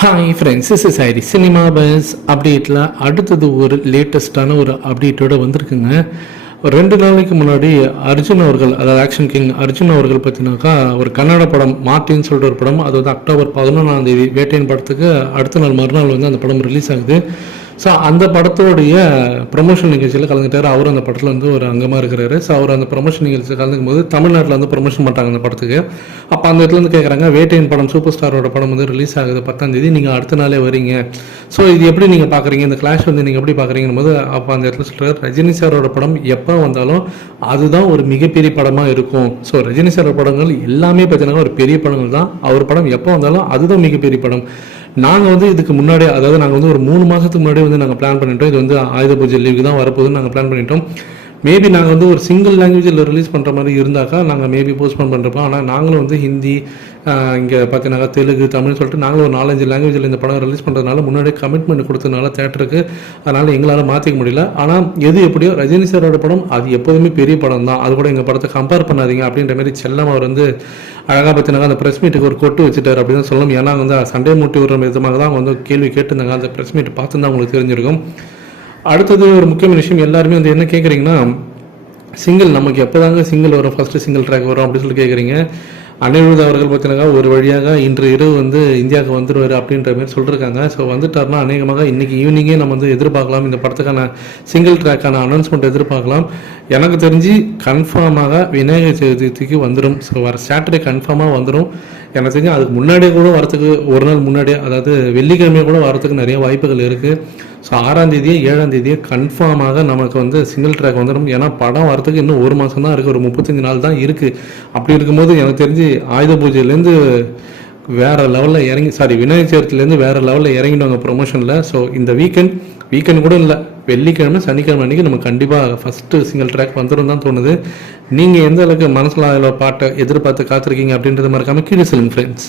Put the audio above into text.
Hi friends is is ஐரி cinema buzz அப்டேட்டில் அடுத்தது ஒரு லேட்டஸ்ட்டான ஒரு அப்டேட்டோட வந்திருக்குங்க. ஒரு ரெண்டு நாளைக்கு முன்னாடி அர்ஜுன் அவர்கள் அதாவது ஆக்ஷன் கிங் அர்ஜுன் அவர்கள் பார்த்தீங்கன்னாக்கா ஒரு கன்னட படம் மார்டின்னு சொல்லிட்டு ஒரு படம் அது வந்து அக்டோபர் பதினொன்றாம் தேதி வேட்டையின் படத்துக்கு அடுத்த நாள் மறுநாள் வந்து அந்த படம் ரிலீஸ் ஆகுது. ஸோ அந்த படத்தோடைய ப்ரமோஷன் நிகழ்ச்சியில் கலந்துட்டார் அவர் அந்த படத்தில் வந்து ஒரு அங்கமாக இருக்கிறாரு. ஸோ அவர் அந்த ப்ரமோஷன் நிகழ்ச்சியில் கலந்துக்கும் போது தமிழ்நாட்டில் வந்து ப்ரமோஷன் பண்ணுறாங்க அந்த படத்துக்கு. அப்போ அந்த இடத்துலருந்து கேட்குறாங்க வேட்டையின் படம் சூப்பர் ஸ்டாரோட படம் வந்து ரிலீஸ் ஆகுது பத்தாம் தேதி. நீங்கள் அடுத்த நாளே வரீங்க. ஸோ இது எப்படி நீங்கள் பார்க்குறீங்க இந்த கிளாஷ் வந்து நீங்கள் எப்படி பார்க்குறீங்கன்னு போது அப்போ அந்த இடத்துல சொல்கிறார் ரஜினி சாரோட படம் எப்போ வந்தாலும் அதுதான் ஒரு மிகப்பெரிய படமாக இருக்கும். ஸோ ரஜினி சாரோட படங்கள் எல்லாமே பார்த்தீங்கன்னா ஒரு பெரிய படங்கள் தான். அவர் படம் எப்போ வந்தாலும் அதுதான் மிகப்பெரிய படம். நாங்கள் வந்து இதுக்கு முன்னாடி அதாவது நாங்கள் வந்து ஒரு மூணு மாதத்துக்கு முன்னாடி வந்து நாங்கள் பிளான் பண்ணிட்டோம். இது வந்து ஆயுத பூஜை லீவுக்கு தான் வரப்போகுதுன்னு நாங்கள் பிளான் பண்ணிட்டோம். மேபி நாங்கள் வந்து ஒரு சிங்கிள் லாங்குவேஜில் ரிலீஸ் பண்ணுற மாதிரி இருந்தாக்கா நாங்கள் மேபி போஸ்ட்போன் பண்ணுறப்போம் ஆனால் நாங்களும் வந்து ஹிந்தி இங்கே பார்த்தீங்கன்னா தெலுங்கு தமிழ் சொல்லிட்டு நாங்களும் ஒரு நாலஞ்சு லாங்குவேஜில் இந்த படம் ரிலீஸ் பண்ணுறதுனால முன்னாடி கமிட்மெண்ட் கொடுத்ததுனால தேட்டருக்கு அதனால் எங்களால் மாற்றிக்க முடியல. ஆனால் எது எப்படியோ ரஜினி சாரோட படம் அது எப்போதுமே பெரிய படம் தான் அது கூட எங்கள் படத்தை கம்பேர் பண்ணாதீங்க அப்படின்ற மாதிரி செல்லம் அவர் வந்து அழகாக பார்த்தீங்கன்னா அந்த ப்ரெஸ் மீட்டுக்கு ஒரு கொட்டு வச்சுட்டார் அப்படின்னு சொல்லணும். ஏன்னா வந்து சண்டே மூட்டி விடுற விதமாக தான் அவங்க வந்து கேள்வி கேட்டிருந்தாங்க. அந்த ப்ரெஸ் மீட் பார்த்து தான் உங்களுக்கு தெரிஞ்சிருக்கும். அடுத்தது ஒரு முக்கியமான விஷயம். எல்லாருமே வந்து என்ன கேட்குறீங்கன்னா சிங்கிள் நமக்கு எப்போதாங்க சிங்கிள் வரும்? ஃபஸ்ட்டு சிங்கிள் ட்ராக் வரும் அப்படின்னு சொல்லி கேட்குறீங்க. அனிருத் அவர்கள் பார்த்தீங்கன்னா ஒரு வழியாக இன்று இரவு வந்து இந்தியாவுக்கு வந்துடுவார் அப்படின்ற மாதிரி சொல்லியிருக்காங்க ஸோ வந்துட்டார்னா அநேகமாக இன்றைக்கி ஈவினிங்கே நம்ம வந்து எதிர்பார்க்கலாம். இந்த படத்துக்கான சிங்கிள் ட்ராக்கான அனௌன்ஸ்மெண்ட் எதிர்பார்க்கலாம். எனக்கு தெரிஞ்சு கன்ஃபார்மாக விநாயகர் சதுர்த்திக்கு வந்துடும் ஸோ வர சாட்டர்டே கன்ஃபார்மாக வந்துடும் எனக்கு தெரிஞ்சு அதுக்கு முன்னாடியே கூட வரத்துக்கு ஒரு நாள் முன்னாடியே அதாவது வெள்ளிக்கிழமையே கூட வரத்துக்கு நிறைய வாய்ப்புகள் இருக்குது ஸோ ஆறாம் தேதியே ஏழாம் தேதியே கன்ஃபார்மாக நமக்கு வந்து சிங்கிள் ட்ராக் வந்துடும். ஏன்னா படம் வரத்துக்கு இன்னும் ஒரு மாதம் தான் இருக்குது ஒரு முப்பத்தஞ்சு நாள் தான் இருக்குது அப்படி இருக்கும்போது எனக்கு தெரிஞ்சு ஆயுத பூஜையிலேருந்து வேற லெவலில் இறங்கி சாரி விநாயகர் சதுர்த்திலேருந்து வேற லெவலில் இறங்கிடுவாங்க ப்ரொமோஷனில் ஸோ இந்த வீக்கெண்ட் வீக்கெண்ட் கூட இல்லை. வெள்ளிக்கிழமை சனிக்கிழமை அன்றைக்கி நம்ம கண்டிப்பாக ஃபஸ்ட்டு சிங்கிள் ட்ராக் வந்துடும் தான் தோணுது. நீங்கள் எந்த அளவுக்கு மனசில் அதில் பாட்டை எதிர்பார்த்து காத்திருக்கீங்க அப்படின்றது மறக்காமல் கீழே சொல்லுங்கள் ஃப்ரெண்ட்ஸ்